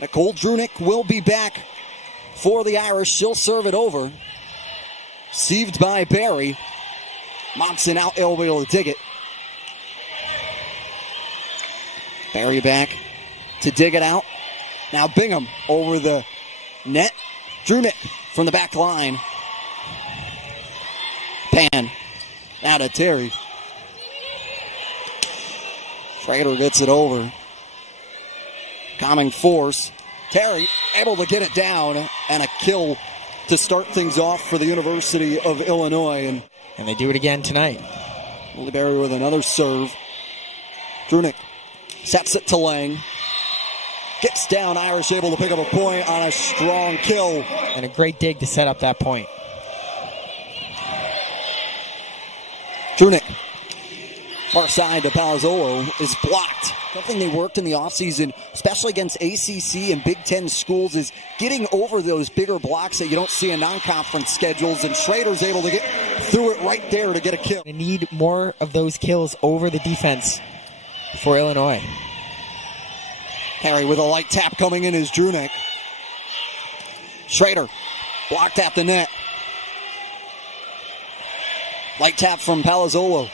Nicole Drunick will be back for the Irish. She'll serve it over. Received by Barry. Monson out, able to dig it. Barry back to dig it out. Now Bingham over the net. Drunick from the back line. Pan. Now to Terry. Schrader gets it over. Coming force. Terry able to get it down, and a kill to start things off for the University of Illinois. And they do it again tonight. Barry with another serve. Drunick sets it to Lang. Gets down. Irish able to pick up a point on a strong kill. And a great dig to set up that point. Drunick. Far side to Palazzolo is blocked. Something they worked in the offseason, especially against ACC and Big Ten schools, is getting over those bigger blocks that you don't see in non-conference schedules, and Schrader's able to get through it right there to get a kill. They need more of those kills over the defense for Illinois. Harry with a light tap coming in is Drunick. Schrader blocked at the net. Light tap from Palazzolo.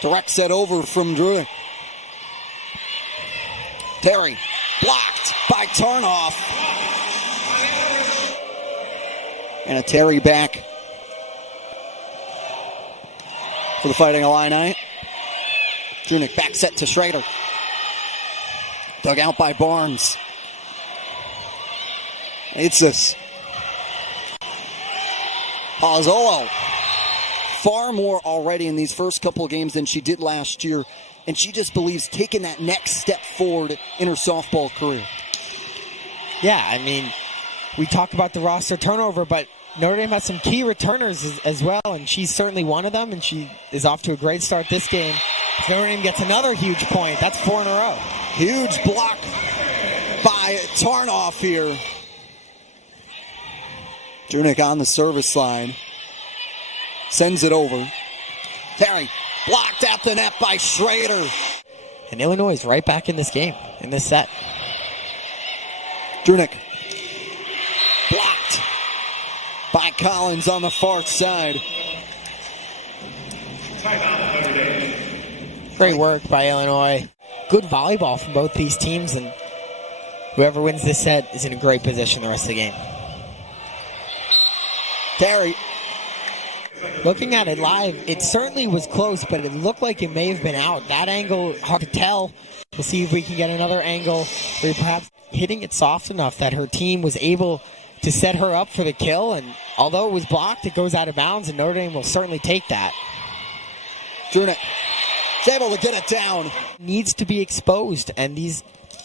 Direct set over from Drunick. Terry blocked by Tarnoff. And a Terry back for the Fighting Illini. Drunick back set to Schrader. Dug out by Barnes. It's this. Palazzolo. Far more already in these first couple of games than she did last year. And she just believes taking that next step forward in her softball career. Yeah, I mean, we talk about the roster turnover, but Notre Dame has some key returners as well, and she's certainly one of them, and she is off to a great start this game. If Notre Dame gets another huge point, that's 4 in a row. Huge block by Tarnoff here. Drunick on the service line. Sends it over. Terry blocked at the net by Schrader. And Illinois is right back in this game, in this set. Drunick blocked by Collins on the far side. Great work by Illinois. Good volleyball from both these teams, and whoever wins this set is in a great position the rest of the game. Terry. Looking at it live, it certainly was close, but it looked like it may have been out. That angle, hard to tell. We'll see if we can get another angle. They're perhaps hitting it soft enough that her team was able to set her up for the kill, and although it was blocked, it goes out of bounds, and Notre Dame will certainly take that. Drunick is able to get it down. Needs to be exposed, and these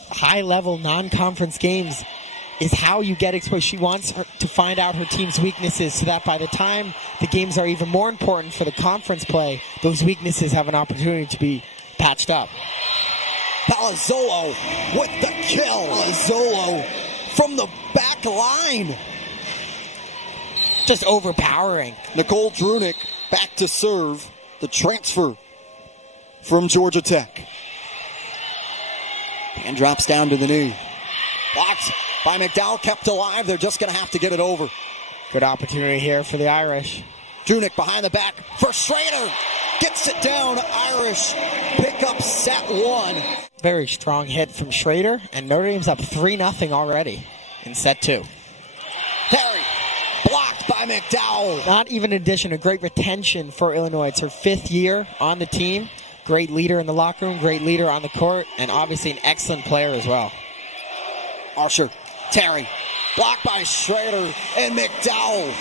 high-level non-conference games is how you get exposed. She wants her to find out her team's weaknesses so that by the time the games are even more important for the conference play, those weaknesses have an opportunity to be patched up. Palazzolo with the kill. Palazzolo from the back line. Just overpowering. Nicole Drunick back to serve. The transfer from Georgia Tech. And drops down to the knee. Blocked by McDowell, kept alive. They're just going to have to get it over. Good opportunity here for the Irish. Drunick behind the back for Schrader. Gets it down. Irish pick up set 1. Very strong hit from Schrader, and Notre Dame's up 3-0 already in set 2. Harry blocked by McDowell. Not even an addition, a great retention for Illinois. It's her 5th year on the team. Great leader in the locker room, great leader on the court, and obviously an excellent player as well. Archer, Terry, blocked by Schrader and McDowell.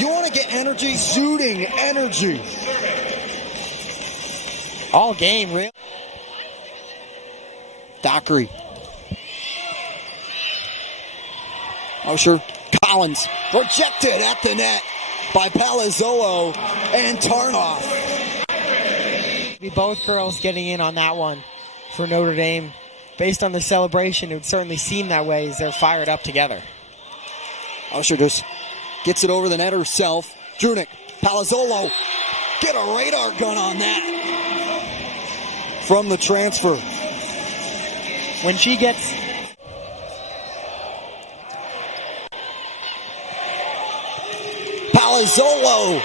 You want to get energy? Shooting energy. All game, really. Dockery. Osher, Collins, rejected at the net by Palazzolo and Tarnoff. Both girls getting in on that one for Notre Dame. Based on the celebration, it would certainly seem that way as they're fired up together. Osher just gets it over the net herself. Drunick, Palazzolo, get a radar gun on that from the transfer. When she gets Palazzolo.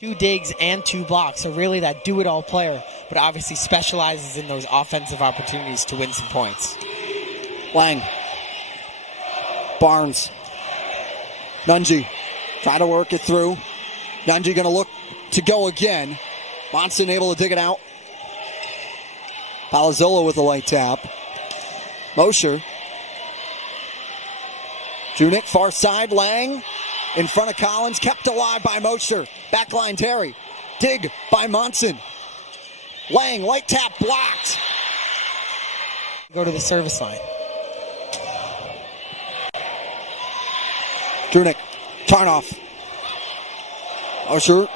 2 digs and 2 blocks, so really that do-it-all player, but obviously specializes in those offensive opportunities to win some points. Lang. Barnes. Nunji. Try to work it through. Nunji going to look to go again. Monson able to dig it out. Palazzolo with a light tap. Mosher. Junick, far side. Lang in front of Collins. Kept alive by Mosher. Backline Terry. Dig by Monson. Lang, light tap, blocked. Go to the service line. Junick, Tarnoff. Mosher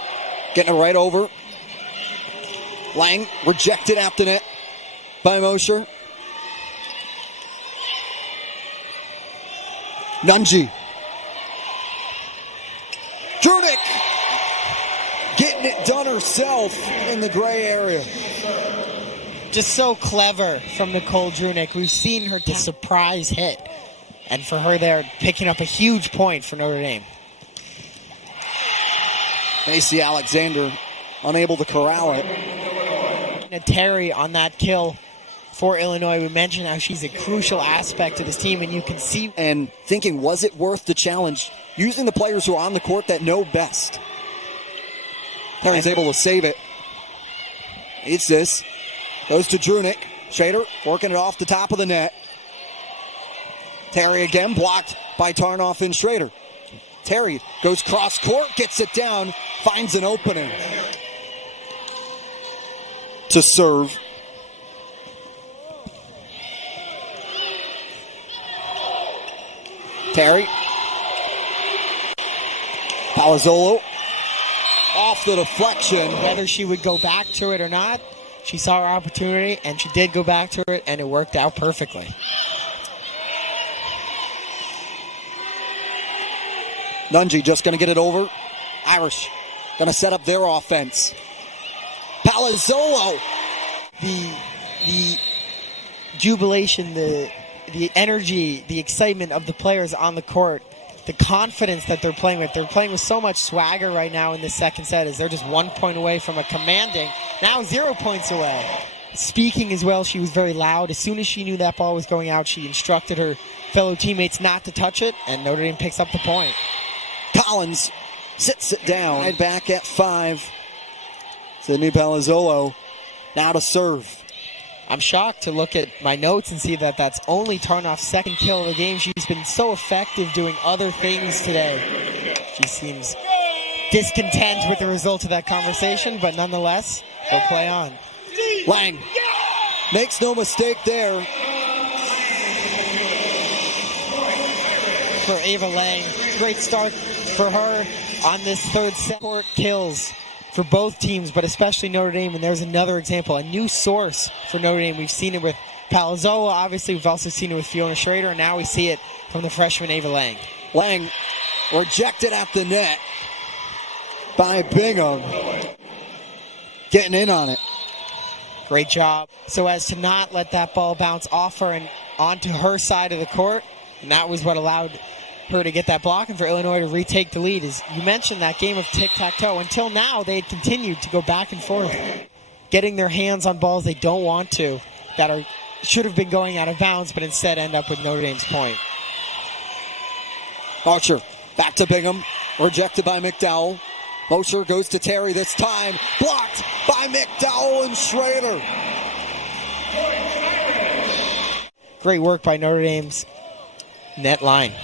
getting it right over. Lang rejected at the net by Mosher. Nunji. Junick getting it done herself in the gray area. Just so clever from Nicole Junick. We've seen her to surprise hit. And for her there, picking up a huge point for Notre Dame. Macy Alexander unable to corral it. Terry on that kill for Illinois. We mentioned how she's a crucial aspect to this team, and you can see. And thinking, was it worth the challenge? Using the players who are on the court that know best. Terry's able to save it. It's this. Goes to Drunick. Schrader working it off the top of the net. Terry again blocked by Tarnoff and Schrader. Terry goes cross court, gets it down, finds an opening to serve. Terry. Palazzolo off the deflection. Whether she would go back to it or not, she saw her opportunity, and she did go back to it, and it worked out perfectly. Nunji just going to get it over. Irish going to set up their offense. Palazzolo. The jubilation, the energy, the excitement of the players on the court, the confidence that they're playing with. They're playing with so much swagger right now in this second set as they're just 1 point away from a commanding, now 0 points away. Speaking as well, she was very loud. As soon as she knew that ball was going out, she instructed her fellow teammates not to touch it, and Notre Dame picks up the point. Collins sits it down. Right back at 5. Sydney Palazzolo now to serve. I'm shocked to look at my notes and see that that's only Tarnoff's second kill of the game. She's been so effective doing other things today. She seems discontent with the result of that conversation, but nonetheless, they'll play on. Lang makes no mistake there. For Ava Lang, great start for her on this third set. Court kills for both teams, but especially Notre Dame, and there's another example, a new source for Notre Dame. We've seen it with Palazzolo, obviously we've also seen it with Fiona Schrader, and now we see it from the freshman Ava Lang. Lang rejected at the net by Bingham. Getting in on it. Great job. So as to not let that ball bounce off her and onto her side of the court, and that was what allowed her to get that block and for Illinois to retake the lead. As you mentioned, that game of tic-tac-toe. Until now, they had continued to go back and forth, getting their hands on balls they don't want to, that should have been going out of bounds, but instead end up with Notre Dame's point. Archer back to Bingham, rejected by McDowell. Mosher goes to Terry this time, blocked by McDowell and Schrader. Great work by Notre Dame's net line.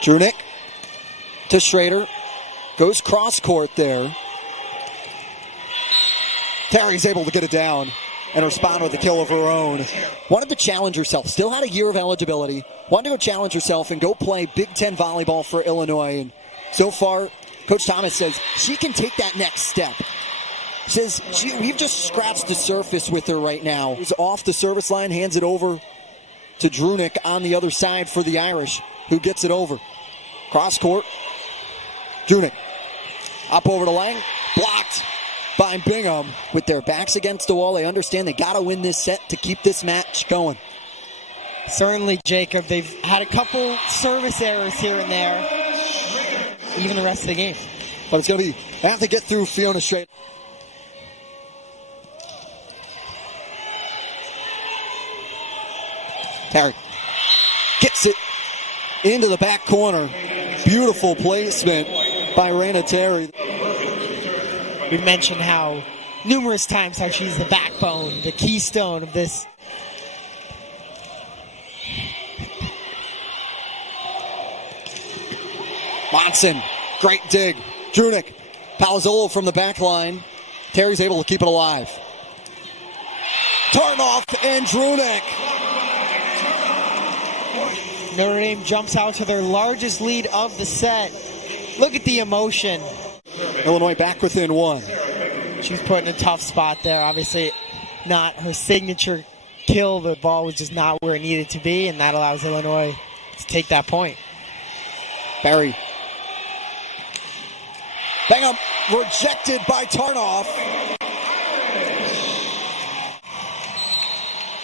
Drunick to Schrader. Goes cross court there. Terry's able to get it down and respond with a kill of her own. Wanted to challenge herself. Still had a year of eligibility. Wanted to go challenge herself and go play Big Ten volleyball for Illinois. And so far, Coach Thomas says she can take that next step. Says we've just scratched the surface with her right now. He's off the service line, hands it over to Drunick on the other side for the Irish, who gets it over. Cross court. Drunick up over to Lang. Blocked by Bingham. With their backs against the wall, they understand they got to win this set to keep this match going. Certainly, Jacob. They've had a couple service errors here and there, even the rest of the game. But it's going to be, they have to get through Fiona straight. Terry gets it into the back corner. Beautiful placement by Raina Terry. We've mentioned how numerous times how she's the backbone, the keystone of this. Monson, great dig. Drunick, Palazzolo from the back line. Terry's able to keep it alive. Tarnoff and Drunick. Notre Dame jumps out to their largest lead of the set. Look at the emotion. Illinois back within one. She's put in a tough spot there. Obviously, not her signature kill. The ball was just not where it needed to be, and that allows Illinois to take that point. Barry. Bang rejected by Tarnoff.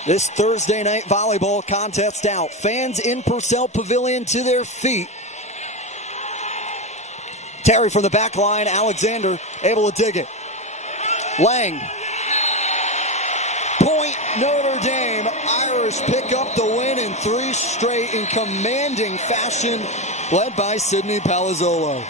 This Thursday night volleyball contest out. Fans in Purcell Pavilion to their feet. Terry from the back line. Alexander able to dig it. Lang. Point Notre Dame. Irish pick up the win in 3 straight in commanding fashion, led by Sydney Palazzolo.